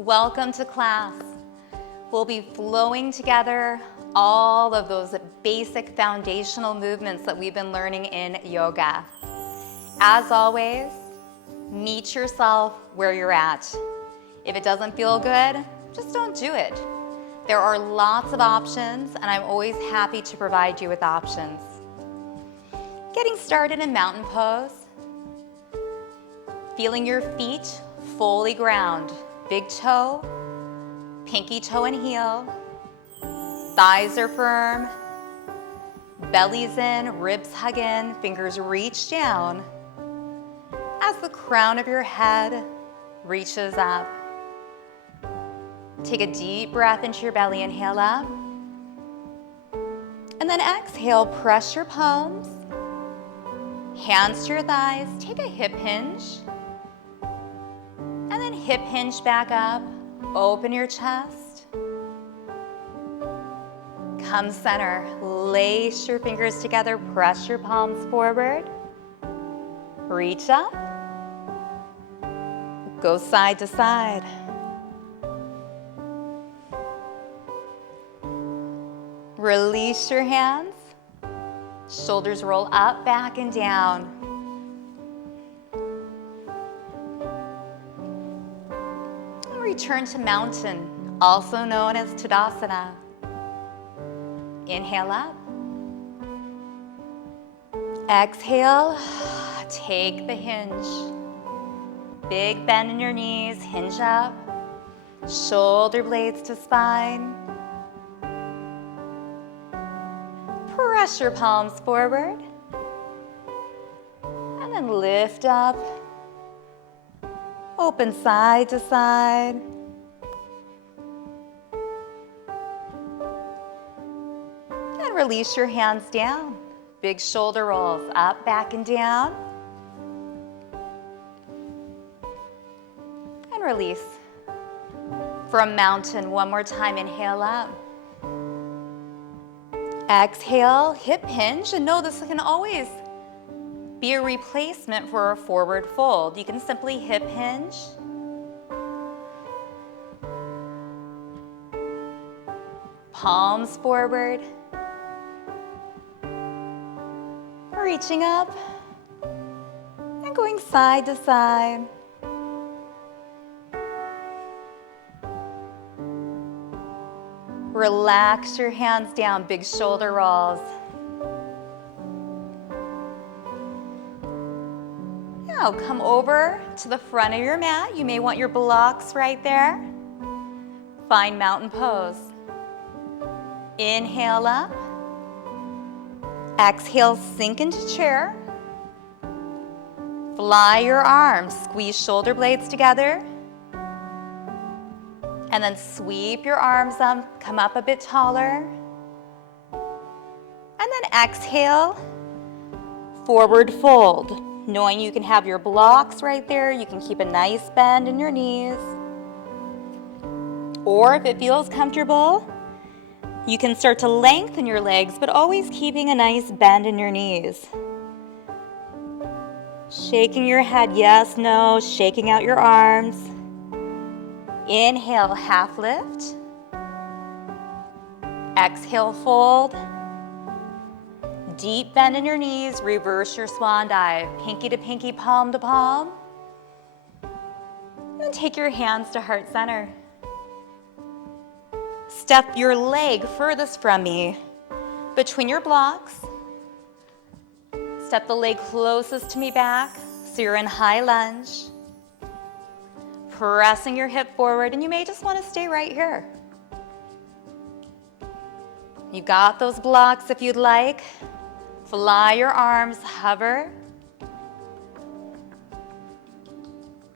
Welcome to class. We'll be flowing together all of those basic foundational movements that we've been learning in yoga. As always, meet yourself where you're at. If it doesn't feel good, just don't do it. There are lots of options, and I'm always happy to provide you with options. Getting started in mountain pose. Feeling your feet fully ground. Big toe, pinky toe and heel. Thighs are firm. Belly's in, ribs hug in, fingers reach down as the crown of your head reaches up. Take a deep breath into your belly, inhale up. And then exhale, press your palms, hands to your thighs, take a hip hinge. And then hip hinge back up, open your chest. Come center, lace your fingers together, press your palms forward. Reach up. Go side to side. Release your hands. Shoulders roll up, back, and down. Return to mountain, also known as Tadasana. Inhale up. Exhale, take the hinge. Big bend in your knees, hinge up. Shoulder blades to spine. Press your palms forward. And then lift up. Open side to side. And release your hands down. Big shoulder rolls up, back, and down. And release. From mountain, one more time, inhale up. Exhale, hip hinge, and know this can always be a replacement for a forward fold. You can simply hip hinge. Palms forward. Reaching up and going side to side. Relax your hands down, big shoulder rolls. Now come over to the front of your mat. You may want your blocks right there. Find mountain pose. Inhale up. Exhale, sink into chair. Fly your arms, squeeze shoulder blades together. And then sweep your arms up, come up a bit taller. And then exhale, forward fold. Knowing you can have your blocks right there, you can keep a nice bend in your knees. Or if it feels comfortable, you can start to lengthen your legs, but always keeping a nice bend in your knees. Shaking your head, yes, no, shaking out your arms. Inhale, half lift. Exhale, fold. Deep bend in your knees, reverse your swan dive. Pinky to pinky, palm to palm. And then take your hands to heart center. Step your leg furthest from me between your blocks. Step the leg closest to me back, so you're in high lunge. Pressing your hip forward, and you may just want to stay right here. You got those blocks if you'd like. Fly your arms, hover.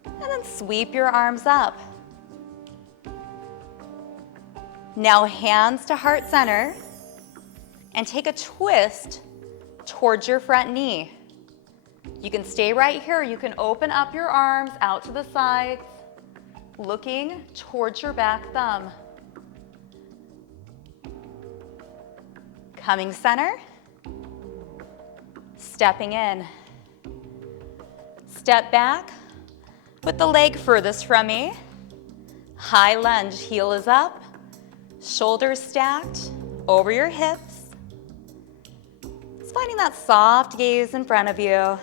And then sweep your arms up. Now hands to heart center and take a twist towards your front knee. You can stay right here. You can open up your arms out to the sides, looking towards your back thumb. Coming center. Stepping in. Step back, put the leg furthest from me. High lunge, heel is up, shoulders stacked over your hips. Just finding that soft gaze in front of you.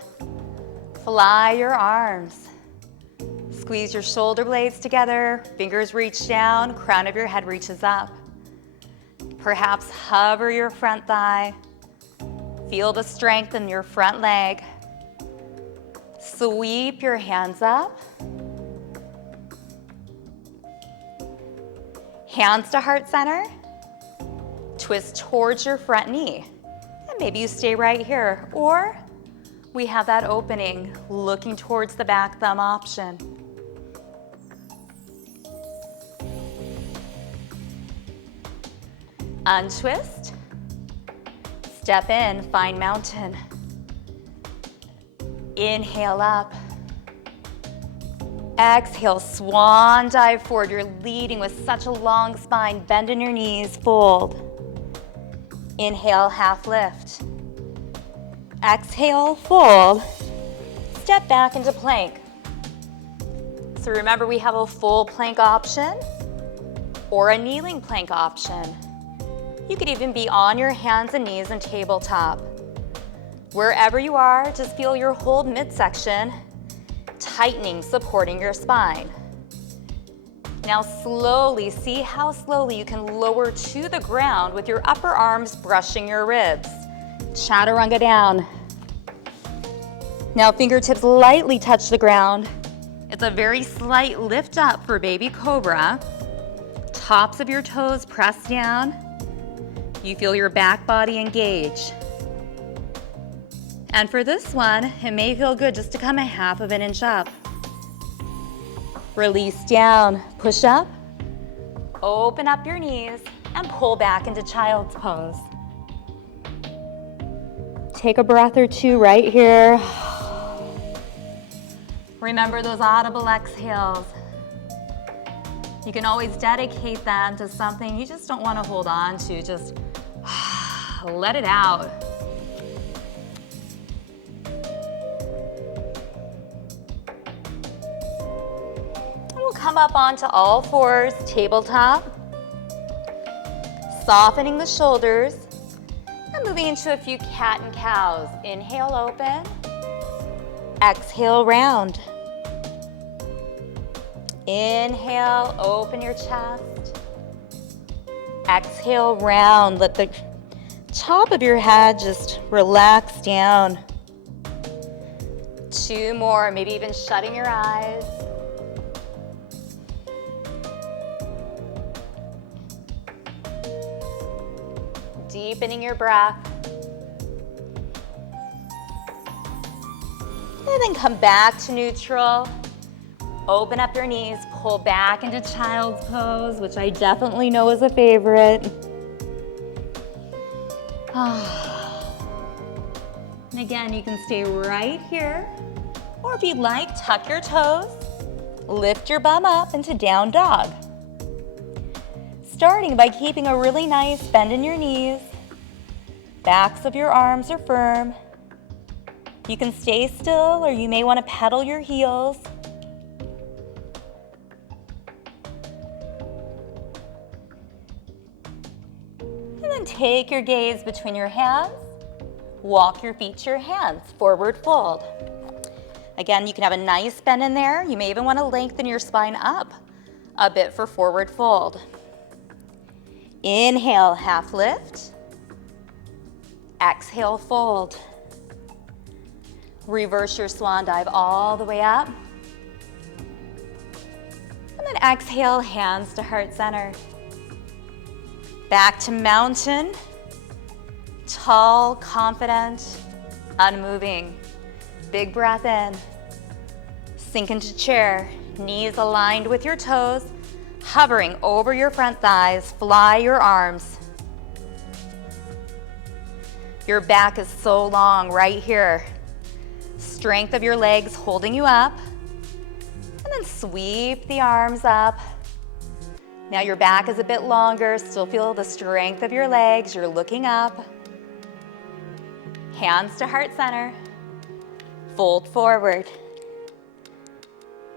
Fly your arms. Squeeze your shoulder blades together, fingers reach down, crown of your head reaches up. Perhaps hover your front thigh. Feel the strength in your front leg. Sweep your hands up. Hands to heart center. Twist towards your front knee. And maybe you stay right here. Or we have that opening, looking towards the back thumb option. Untwist. Step in, find mountain. Inhale up. Exhale, swan dive forward. You're leading with such a long spine. Bend in your knees, fold. Inhale, half lift. Exhale, fold. Step back into plank. So remember, we have a full plank option or a kneeling plank option. You could even be on your hands and knees and tabletop. Wherever you are, just feel your whole midsection tightening, supporting your spine. Now slowly, see how slowly you can lower to the ground with your upper arms brushing your ribs. Chaturanga down. Now fingertips lightly touch the ground. It's a very slight lift up for baby cobra. Tops of your toes press down. You feel your back body engage. And for this one, it may feel good just to come a half of an inch up. Release down, push up, open up your knees, and pull back into child's pose. Take a breath or two right here. Remember those audible exhales. You can always dedicate them to something you just don't want to hold on to. Just let it out. We'll come up onto all fours, tabletop. Softening the shoulders and moving into a few cat and cows. Inhale, open. Exhale, round. Inhale, open your chest. Exhale, round. Let the top of your head just relax down. Two more, maybe even shutting your eyes. Deepening your breath. And then come back to neutral. Open up your knees, pull back into child's pose, which I definitely know is a favorite. And again, you can stay right here, or if you'd like, tuck your toes, lift your bum up into down dog. Starting by keeping a really nice bend in your knees. Backs of your arms are firm. You can stay still, or you may want to pedal your heels. And then take your gaze between your hands. Walk your feet to your hands, forward fold. Again, you can have a nice bend in there. You may even want to lengthen your spine up a bit for forward fold. Inhale, half lift. Exhale, fold. Reverse your swan dive all the way up. And then exhale, hands to heart center. Back to mountain. Tall, confident, unmoving. Big breath in. Sink into chair. Knees aligned with your toes. Hovering over your front thighs, fly your arms. Your back is so long right here. Strength of your legs holding you up. And then sweep the arms up. Now your back is a bit longer. Still feel the strength of your legs. You're looking up. Hands to heart center. Fold forward.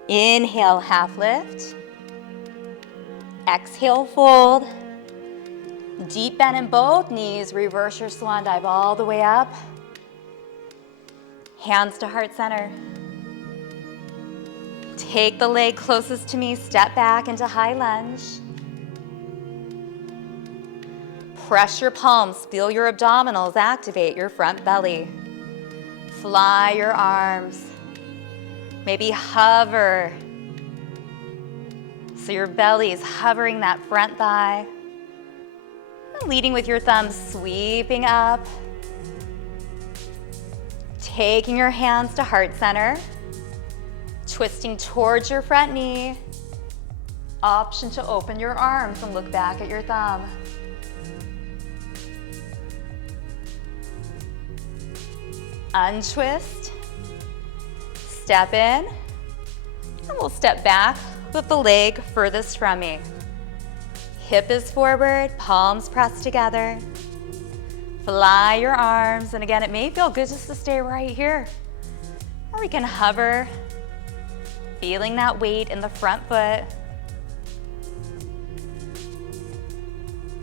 Inhale, half lift. Exhale, fold. Deep bend in both knees. Reverse your swan dive all the way up. Hands to heart center. Take the leg closest to me. Step back into high lunge. Press your palms. Feel your abdominals. Activate your front belly. Fly your arms. Maybe hover. So your belly is hovering that front thigh. Leading with your thumbs, sweeping up. Taking your hands to heart center. Twisting towards your front knee. Option to open your arms and look back at your thumb. Untwist. Step in. And we'll step back with the leg furthest from me. Hip is forward, palms pressed together. Fly your arms, and again, it may feel good just to stay right here. Or we can hover, feeling that weight in the front foot.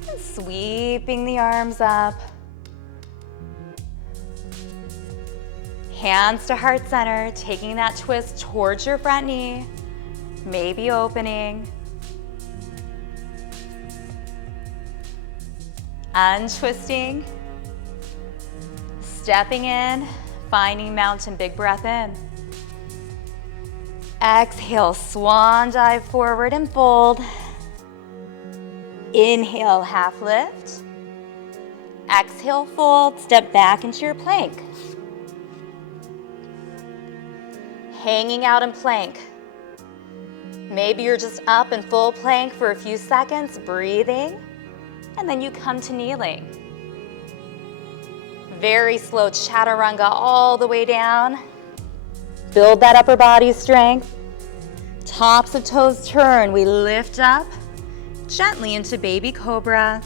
And sweeping the arms up. Hands to heart center, taking that twist towards your front knee. Maybe opening. Untwisting. Stepping in, finding mountain, big breath in. Exhale, swan dive forward and fold. Inhale, half lift. Exhale, fold, step back into your plank. Hanging out in plank. Maybe you're just up in full plank for a few seconds, breathing, and then you come to kneeling. Very slow chaturanga all the way down. Build that upper body strength. Tops of toes turn. We lift up gently into baby cobra.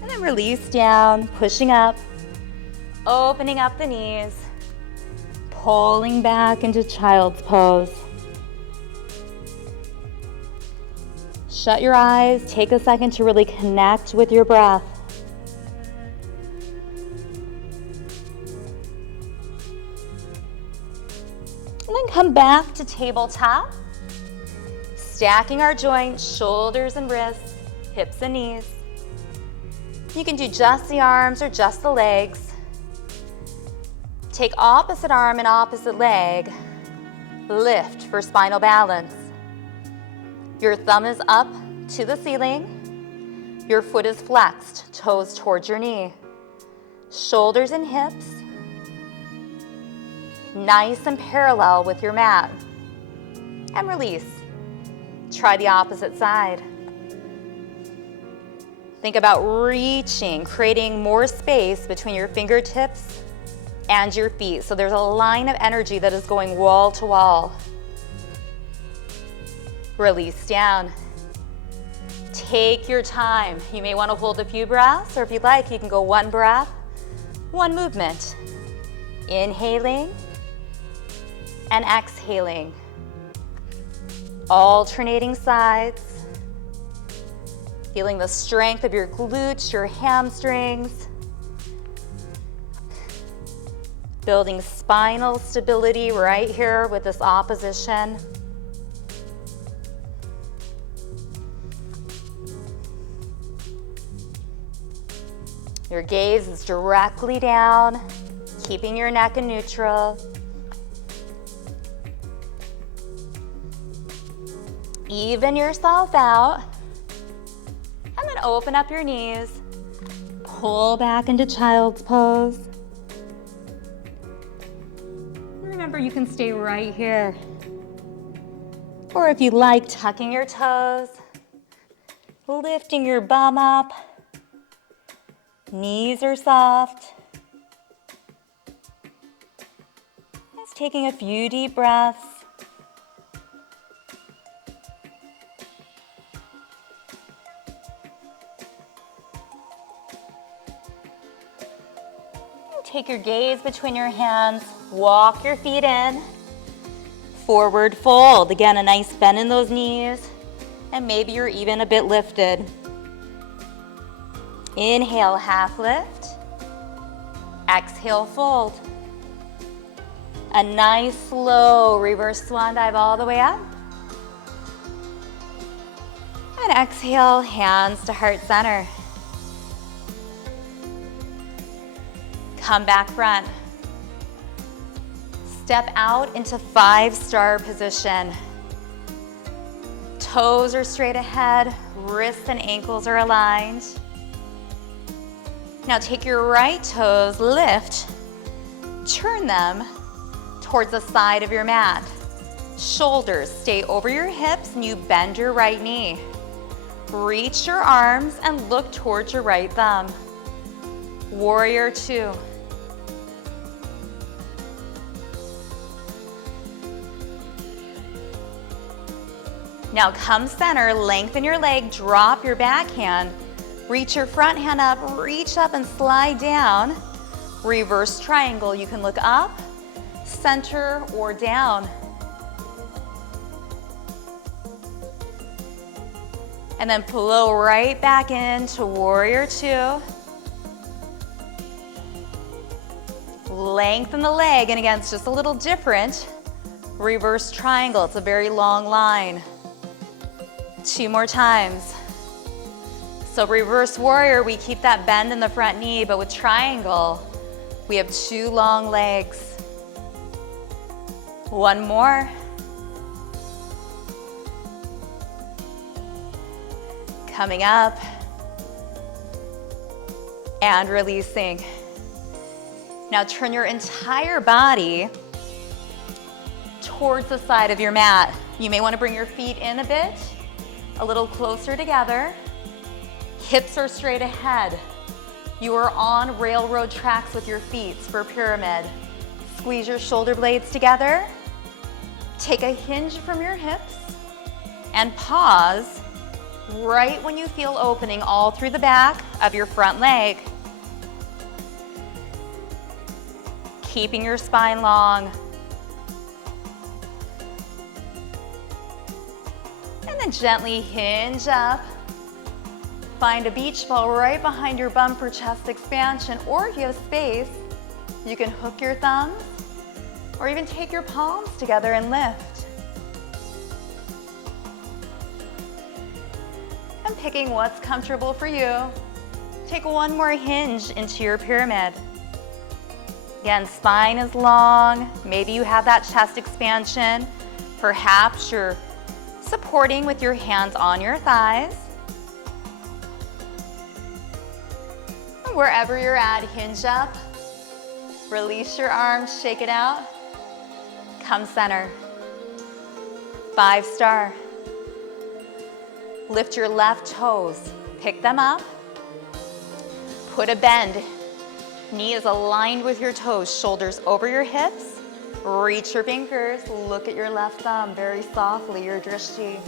And then release down, pushing up, opening up the knees, pulling back into child's pose. Shut your eyes, take a second to really connect with your breath. And then come back to tabletop, stacking our joints, shoulders and wrists, hips and knees. You can do just the arms or just the legs. Take opposite arm and opposite leg. Lift for spinal balance. Your thumb is up to the ceiling. Your foot is flexed, toes towards your knee. Shoulders and hips nice and parallel with your mat. And release. Try the opposite side. Think about reaching, creating more space between your fingertips and your feet. So there's a line of energy that is going wall to wall. Release down. Take your time. You may want to hold a few breaths, or if you'd like, you can go one breath, one movement. Inhaling and exhaling. Alternating sides. Feeling the strength of your glutes, your hamstrings. Building spinal stability right here with this opposition. Your gaze is directly down, keeping your neck in neutral. Even yourself out. And then open up your knees. Pull back into child's pose. Remember, you can stay right here. Or if you like, tucking your toes, lifting your bum up. Knees are soft. Just taking a few deep breaths. And take your gaze between your hands. Walk your feet in. forward fold. Again, a nice bend in those knees, and maybe you're even a bit lifted. Inhale, half lift. Exhale, fold. A nice slow reverse swan dive all the way up. And exhale, hands to heart center. Come back front. Step out into 5-star position. Toes are straight ahead, wrists and ankles are aligned. Now take your right toes, lift, turn them towards the side of your mat. Shoulders stay over your hips and you bend your right knee. Reach your arms and look towards your right thumb. Warrior 2. Now come center, lengthen your leg, drop your backhand, reach your front hand up, reach up and slide down. Reverse triangle, you can look up, center, or down. And then flow right back into Warrior 2. Lengthen the leg, and again, it's just a little different. Reverse triangle, it's a very long line. 2 more times. So reverse warrior, we keep that bend in the front knee, but with triangle, we have 2 long legs. 1 more. Coming up and releasing. Now turn your entire body towards the side of your mat. You may want to bring your feet in a bit, a little closer together. Hips are straight ahead. You are on railroad tracks with your feet for pyramid. Squeeze your shoulder blades together. Take a hinge from your hips and pause right when you feel opening all through the back of your front leg. Keeping your spine long. And then gently hinge up. Find a beach ball right behind your bum for chest expansion, or if you have space, you can hook your thumbs or even take your palms together and lift. And picking what's comfortable for you. Take 1 more hinge into your pyramid. Again, spine is long. Maybe you have that chest expansion. Perhaps you're supporting with your hands on your thighs. And wherever you're at, hinge up. Release your arms, shake it out. Come center. 5-star. Lift your left toes, pick them up. Put a bend. Knee is aligned with your toes, shoulders over your hips. Reach your fingers, look at your left thumb very softly, your drishti.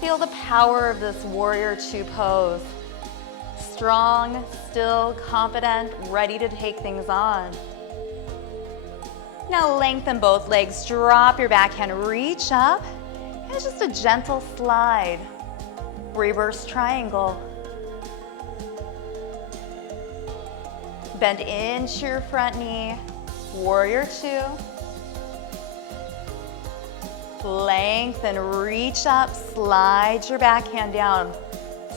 Feel the power of this Warrior 2 pose. Strong, still, confident, ready to take things on. Now lengthen both legs, drop your backhand, reach up. It's just a gentle slide. Reverse triangle. Bend into your front knee. Warrior 2. Lengthen, reach up, slide your backhand down.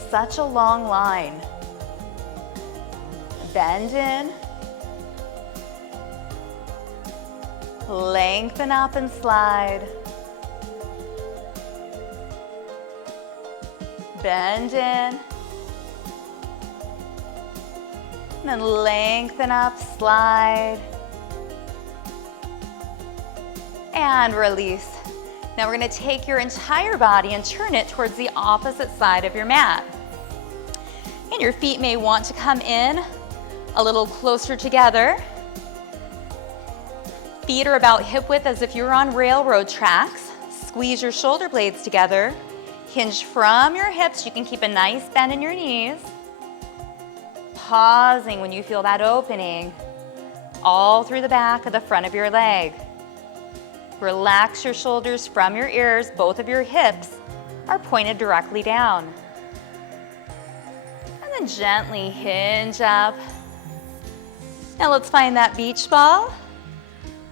Such a long line. Bend in. Lengthen up and slide. Bend in, and then lengthen up, slide, and release. Now we're going to take your entire body and turn it towards the opposite side of your mat. And your feet may want to come in a little closer together. Feet are about hip width as if you're on railroad tracks. Squeeze your shoulder blades together. Hinge from your hips. You can keep a nice bend in your knees. Pausing when you feel that opening all through the back of the front of your leg. Relax your shoulders from your ears. Both of your hips are pointed directly down. And then gently hinge up. Now let's find that beach ball,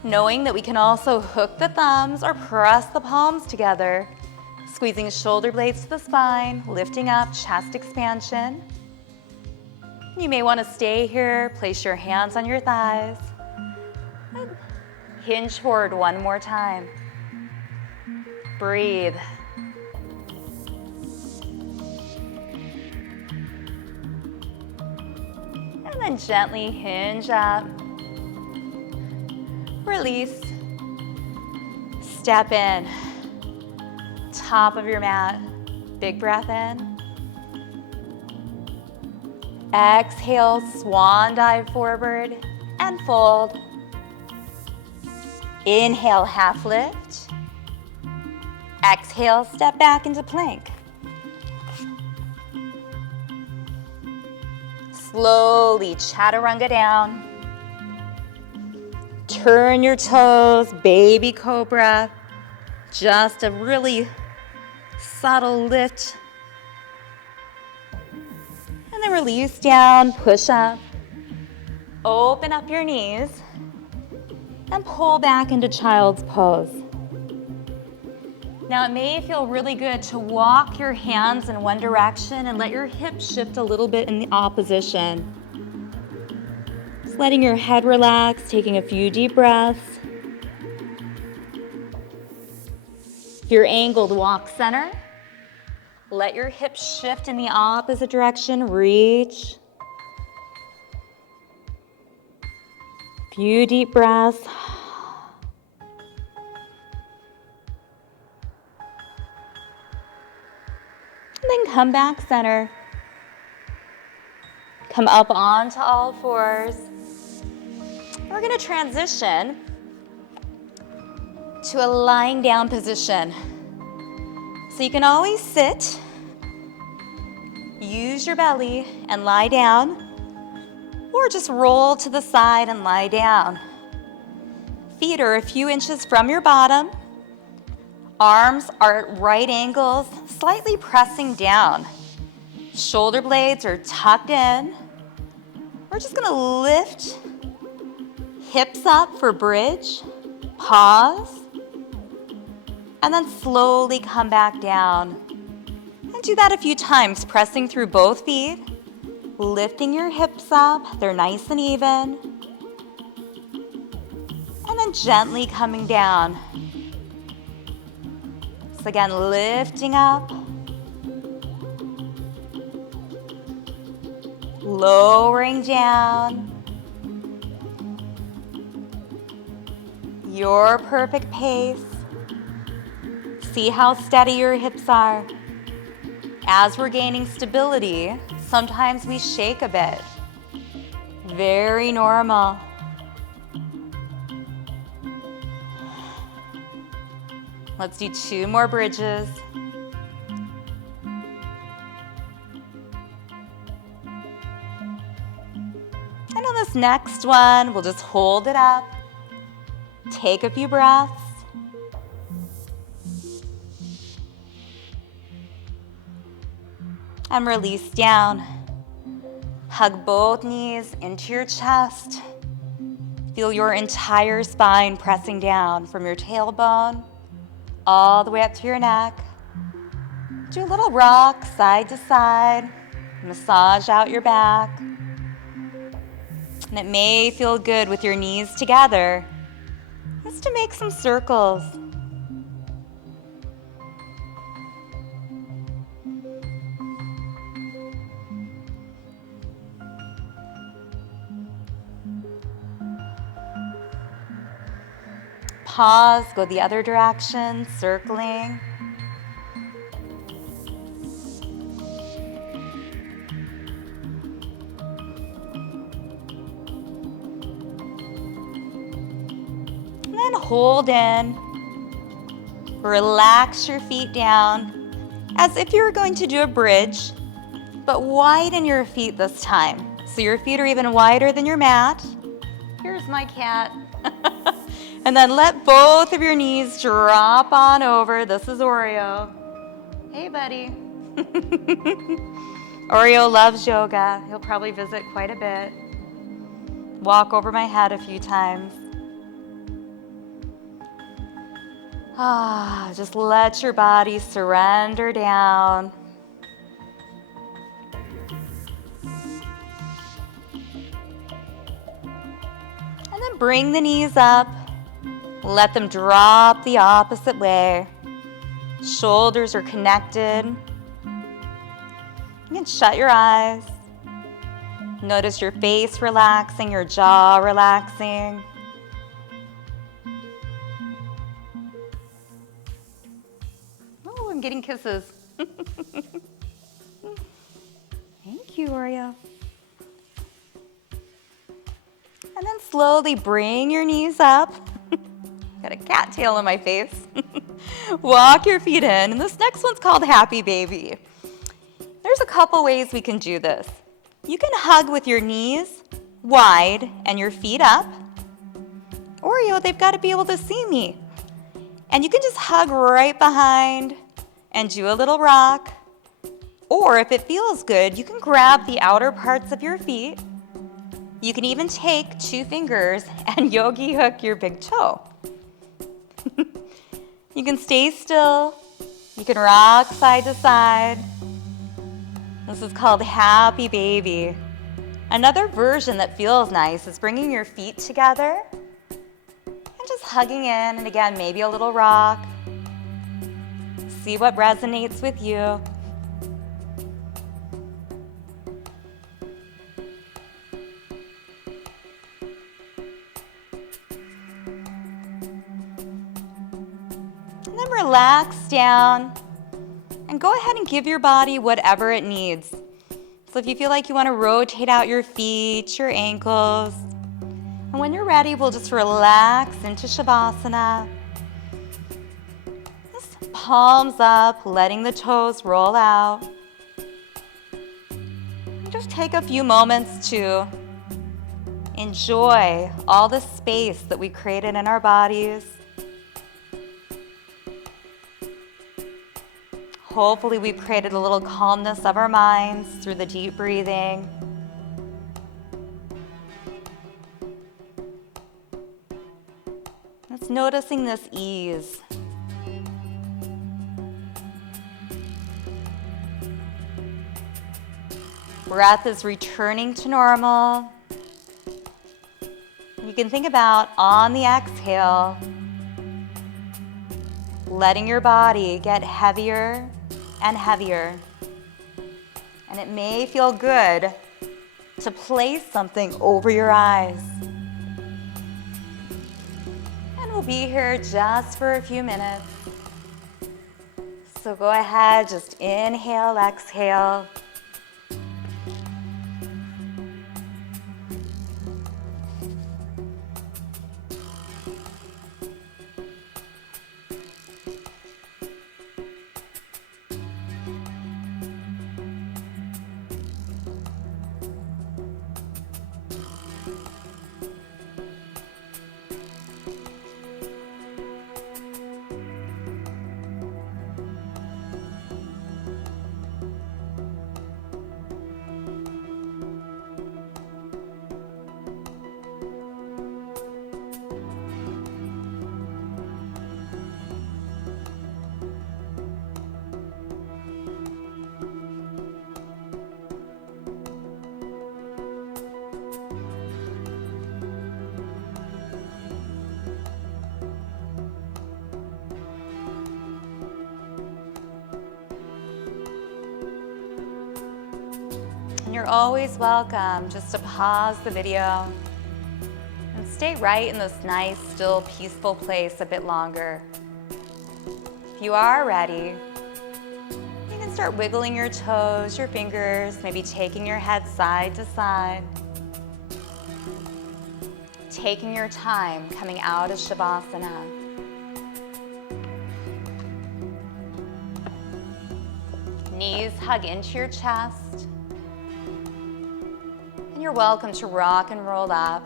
knowing that we can also hook the thumbs or press the palms together, squeezing shoulder blades to the spine, lifting up, chest expansion. You may want to stay here, place your hands on your thighs, and hinge forward one more time. Breathe. And then gently hinge up. Release. Step in. Top of your mat. Big breath in. Exhale, swan dive forward and fold. Inhale, half lift. Exhale, step back into plank. Slowly chaturanga down. Turn your toes, baby cobra. Just a really subtle lift. And then release down, push up. Open up your knees and pull back into child's pose. Now it may feel really good to walk your hands in one direction and let your hips shift a little bit in the opposition. Just letting your head relax, taking a few deep breaths. If you're angled, walk center. Let your hips shift in the opposite direction, reach. Few deep breaths. And then come back center. Come up onto all fours. We're going to transition to a lying down position. So you can always sit, use your belly and lie down, or just roll to the side and lie down. Feet are a few inches from your bottom. Arms are at right angles, slightly pressing down. Shoulder blades are tucked in. We're just going to lift hips up for bridge, pause, and then slowly come back down. And do that a few times, pressing through both feet, lifting your hips up, they're nice and even. And then gently coming down. So again, lifting up, lowering down. Your perfect pace. See how steady your hips are. As we're gaining stability, sometimes we shake a bit. Very normal. Let's do 2 more bridges. And on this next one, we'll just hold it up. Take a few breaths. And release down. Hug both knees into your chest. Feel your entire spine pressing down from your tailbone all the way up to your neck. Do a little rock side to side. Massage out your back. And it may feel good with your knees together just to make some circles. Pause, go the other direction, circling. And then hold in. Relax your feet down as if you were going to do a bridge, but widen your feet this time. So your feet are even wider than your mat. Here's my cat. And then let both of your knees drop on over. This is Oreo. Hey, buddy. Oreo loves yoga. He'll probably visit quite a bit. Walk over my head a few times. Just let your body surrender down. And then bring the knees up. Let them drop the opposite way. Shoulders are connected. You can shut your eyes. Notice your face relaxing, your jaw relaxing. Oh, I'm getting kisses. Thank you, Oreo. And then slowly bring your knees up. Got a cat tail on my face. Walk your feet in. And this next one's called Happy Baby. There's a couple ways we can do this. You can hug with your knees wide and your feet up. Oreo, they've got to be able to see me. And you can just hug right behind and do a little rock. Or if it feels good, you can grab the outer parts of your feet. You can even take 2 fingers and yogi hook your big toe. You can stay still. You can rock side to side. This is called Happy Baby. Another version that feels nice is bringing your feet together and just hugging in, and again, maybe a little rock. See what resonates with you. And then relax down and go ahead and give your body whatever it needs. So if you feel like you want to rotate out your feet, your ankles, and when you're ready, we'll just relax into Shavasana. Just palms up, letting the toes roll out. And just take a few moments to enjoy all the space that we created in our bodies. Hopefully we've created a little calmness of our minds through the deep breathing. Just noticing this ease. Breath is returning to normal. You can think about on the exhale, letting your body get heavier and heavier. And it may feel good to place something over your eyes. And we'll be here just for a few minutes. So go ahead, just inhale, exhale. You're always welcome just to pause the video and stay right in this nice, still, peaceful place a bit longer. If you are ready, you can start wiggling your toes, your fingers, maybe taking your head side to side. Taking your time coming out of Shavasana. Knees hug into your chest. You're welcome to rock and roll up.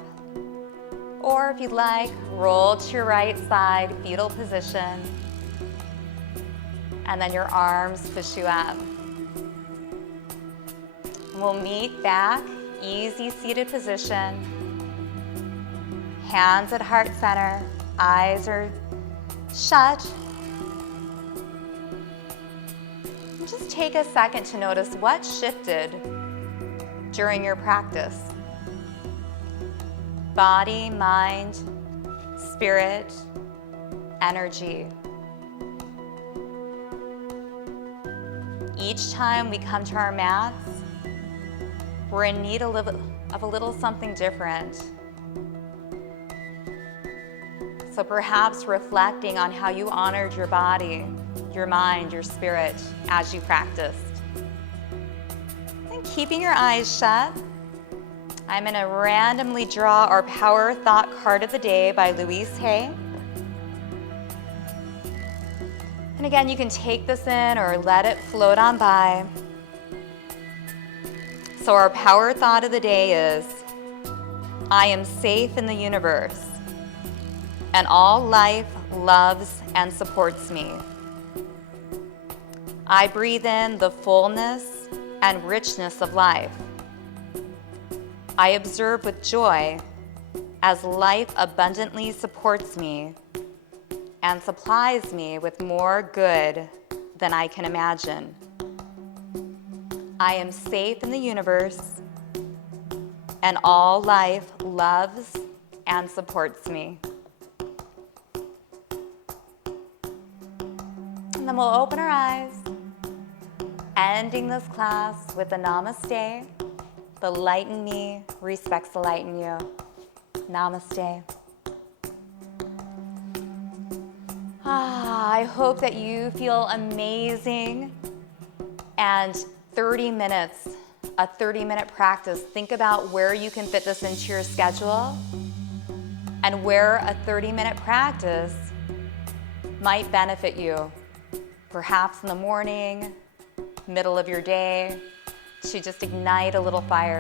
Or if you'd like, roll to your right side, fetal position. And then your arms push you up. We'll meet back, easy seated position. Hands at heart center, eyes are shut. Just take a second to notice what shifted during your practice. Body, mind, spirit, energy. Each time we come to our mats, we're in need of a little something different. So perhaps reflecting on how you honored your body, your mind, your spirit as you practiced. And keeping your eyes shut, I'm going to randomly draw our Power Thought Card of the Day by Louise Hay. And again, you can take this in or let it float on by. So our Power Thought of the Day is, I am safe in the universe, and all life loves and supports me. I breathe in the fullness and richness of life. I observe with joy as life abundantly supports me and supplies me with more good than I can imagine. I am safe in the universe, and all life loves and supports me. And then we'll open our eyes, ending this class with a namaste. The light in me respects the light in you. Namaste. I hope that you feel amazing. And 30 minutes, a 30-minute practice. Think about where you can fit this into your schedule and where a 30-minute practice might benefit you. Perhaps in the morning, middle of your day, to just ignite a little fire.